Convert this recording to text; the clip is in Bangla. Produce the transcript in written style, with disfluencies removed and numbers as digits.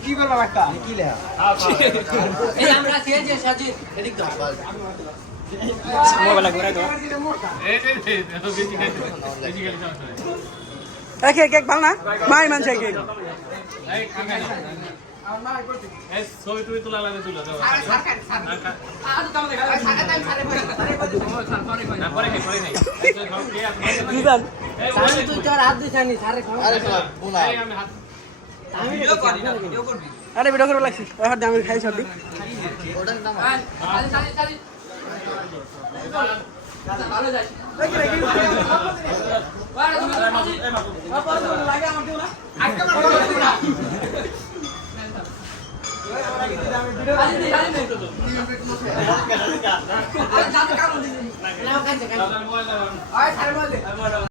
কি করলাম একটা কি লেখা আমরা খেয়েছি সাজিদ এদিক দাও মোবাইল ঘুরে দাও এক এক এক ভালো না মাই মানছে এক ছবি টুবি তোলা লাগে তুলে দাও দুজন তুই তোর হাত দিছ নি সারে কোন আমি ভিডিও করি না ভিডিও করবি আরে ভিডিও করে লাগছি ওর দাম খাই সবই ওটার নাম চালি ভালো যাই লাগে আমার দিও না আজকে না আরে